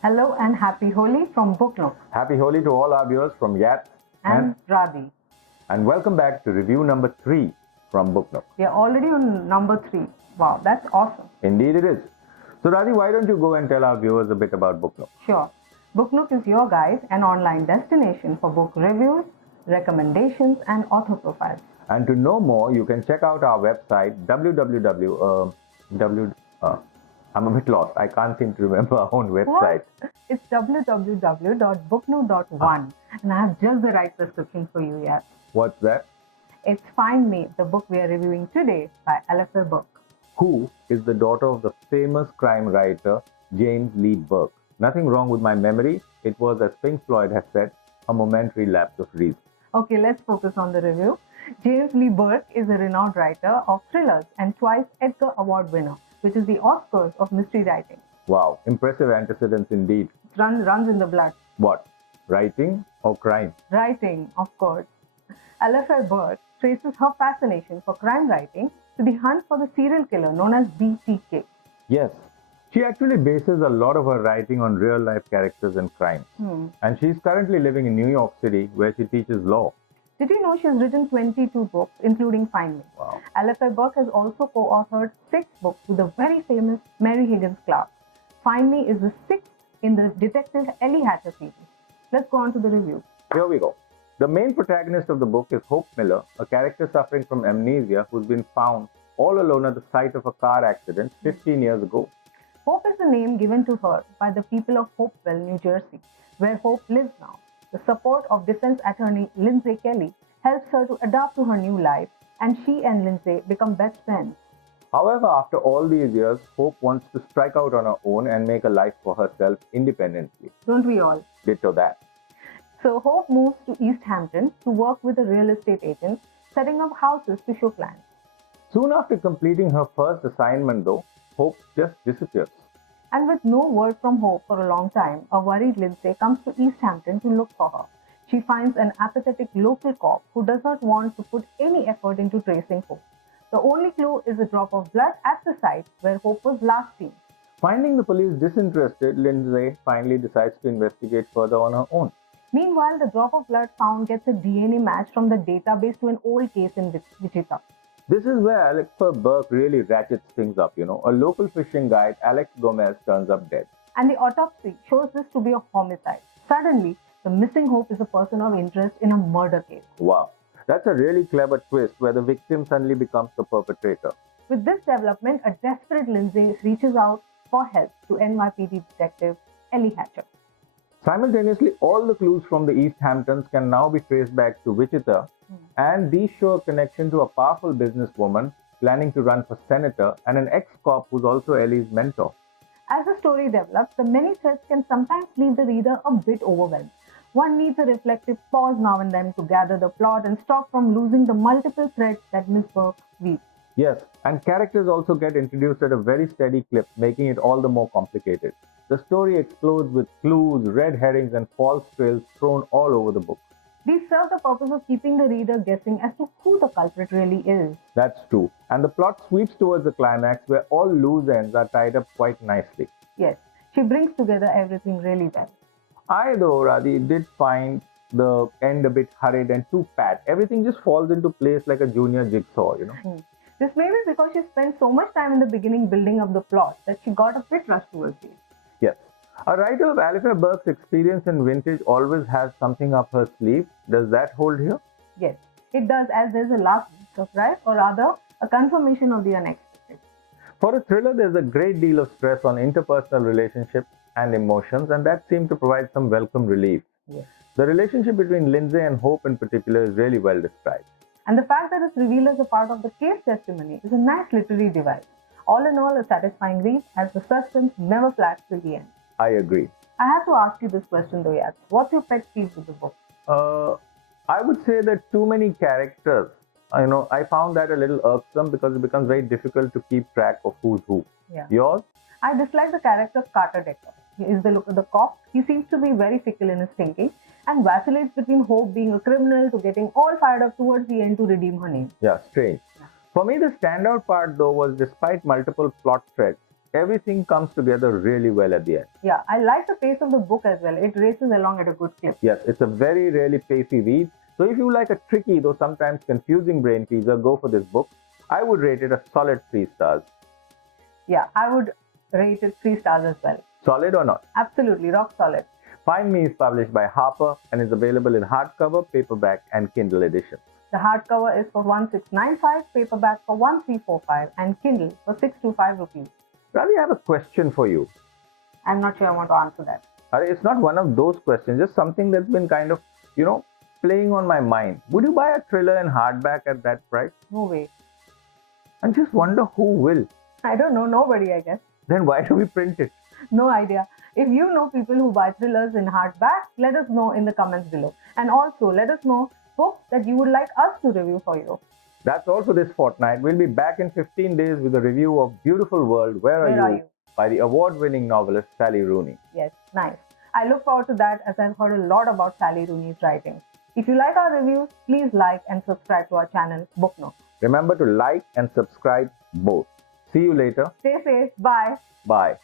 Hello and happy Holi from Book Nook Happy Holi to all our viewers from Yats and Radi. and welcome back to review number 3 from Book Nook. We are already on number 3. Wow, that's awesome. Indeed it is. So Radi, why don't you go and tell our viewers a bit about Book Nook? Sure. Book Nook is your guide and online destination for book reviews, recommendations and author profiles. And to know more, you can check out our website I'm a bit lost. I can't seem to remember our own website. What? It's www.booknook.one and I have just the right prescription for you yet. What's that? It's Find Me, the book we are reviewing today by Alafair Burke. Who is the daughter of the famous crime writer James Lee Burke. Nothing wrong with my memory. It was, as Pink Floyd has said, a momentary lapse of reason. Okay, let's focus on the review. James Lee Burke is a renowned writer of thrillers and twice Edgar Award winner, which is the Oscars of mystery writing. Wow, impressive antecedents indeed. It runs in the blood. What? Writing or crime? Writing, of course. Alafair Burke traces her fascination for crime writing to the hunt for the serial killer known as BTK. Yes. She actually bases a lot of her writing on real-life characters and crimes. And she's currently living in New York City, where she teaches law. Did you know she has written 22 books, including Find Me? Wow. Alafair Burke has also co-authored 6 books with the very famous Mary Higgins Clark. Find Me is the 6th in the Detective Ellie Hatcher series. Let's go on to the review. Here we go. The main protagonist of the book is Hope Miller, a character suffering from amnesia who's been found all alone at the site of a car accident 15 years ago. Hope is the name given to her by the people of Hopewell, New Jersey, where Hope lives now. The support of defense attorney Lindsay Kelly helps her to adapt to her new life, and she and Lindsay become best friends. However, after all these years, Hope wants to strike out on her own and make a life for herself independently. Don't we all? Ditto that. So Hope moves to East Hampton to work with a real estate agent, setting up houses to show clients. Soon after completing her first assignment, though, Hope just disappears. And with no word from Hope for a long time, a worried Lindsay comes to East Hampton to look for her. She finds an apathetic local cop who does not want to put any effort into tracing Hope. The only clue is a drop of blood at the site where Hope was last seen. Finding the police disinterested, Lindsay finally decides to investigate further on her own. Meanwhile, the drop of blood found gets a DNA match from the database to an old case in Wichita. This is where Alafair Burke really ratchets things up, A local fishing guide, Alex Gomez, turns up dead. And the autopsy shows this to be a homicide. Suddenly, the missing Hope is a person of interest in a murder case. Wow. That's a really clever twist where the victim suddenly becomes the perpetrator. With this development, a desperate Lindsay reaches out for help to NYPD detective Ellie Hatcher. Simultaneously, all the clues from the East Hamptons can now be traced back to Wichita, and these show a connection to a powerful businesswoman planning to run for senator and an ex-cop who's also Ellie's mentor. As the story develops, the many threads can sometimes leave the reader a bit overwhelmed. One needs a reflective pause now and then to gather the plot and stop from losing the multiple threads that Miss Burke weaves. Yes, and characters also get introduced at a very steady clip, making it all the more complicated. The story explodes with clues, red herrings, and false trails thrown all over the book. These serve the purpose of keeping the reader guessing as to who the culprit really is. That's true. And the plot sweeps towards the climax where all loose ends are tied up quite nicely. Yes, she brings together everything really well. I, though, Radhi, did find the end a bit hurried and too pat. Everything just falls into place like a junior jigsaw, This may be because she spent so much time in the beginning building up the plot that she got a bit rushed towards it. Yes. A writer of Alafair Burke's experience in vintage always has something up her sleeve. Does that hold here? Yes, it does, as there's a last surprise, or rather, a confirmation of the unexpected. For a thriller, there's a great deal of stress on interpersonal relationships and emotions, and that seemed to provide some welcome relief. Yes. The relationship between Lindsay and Hope in particular is really well described. And the fact that it's revealed as a part of the case testimony is a nice literary device. All in all, a satisfying read as the suspense never flags till the end. I agree. I have to ask you this question though, Yats. What's your pet peeve with the book? I would say that too many characters. I found that a little irksome because it becomes very difficult to keep track of who's who. Yeah. Yours? I dislike the character of Carter Decker. He is the cop. He seems to be very fickle in his thinking and vacillates between Hope being a criminal to getting all fired up towards the end to redeem her name. Yeah, strange. For me, the standout part though was despite multiple plot threads, everything comes together really well at the end. Yeah, I like the pace of the book as well. It races along at a good clip. Yes, it's a very really pacey read. So if you like a tricky though sometimes confusing brain teaser, go for this book. I would rate it a solid 3 stars. Yeah, I would rate it 3 stars as well. Solid or not? Absolutely, rock solid. Find Me is published by Harper and is available in hardcover, paperback and Kindle editions. The hardcover is for 1695, paperback for 1345 and Kindle for 625 rupees. Radi, I have a question for you. I'm not sure I want to answer that. It's not one of those questions, just something that's been kind of, playing on my mind. Would you buy a thriller in hardback at that price? No way. I just wonder who will. I don't know, nobody, I guess. Then why do we print it? No idea. If you know people who buy thrillers in hardback, let us know in the comments below. And also, let us know books that you would like us to review for you. That's all for this fortnight. We'll be back in 15 days with a review of Beautiful World, Where Are You? By the award-winning novelist Sally Rooney. Yes, nice. I look forward to that as I've heard a lot about Sally Rooney's writing. If you like our reviews, please like and subscribe to our channel, Book Nook. Remember to like and subscribe both. See you later. Stay safe. Bye. Bye.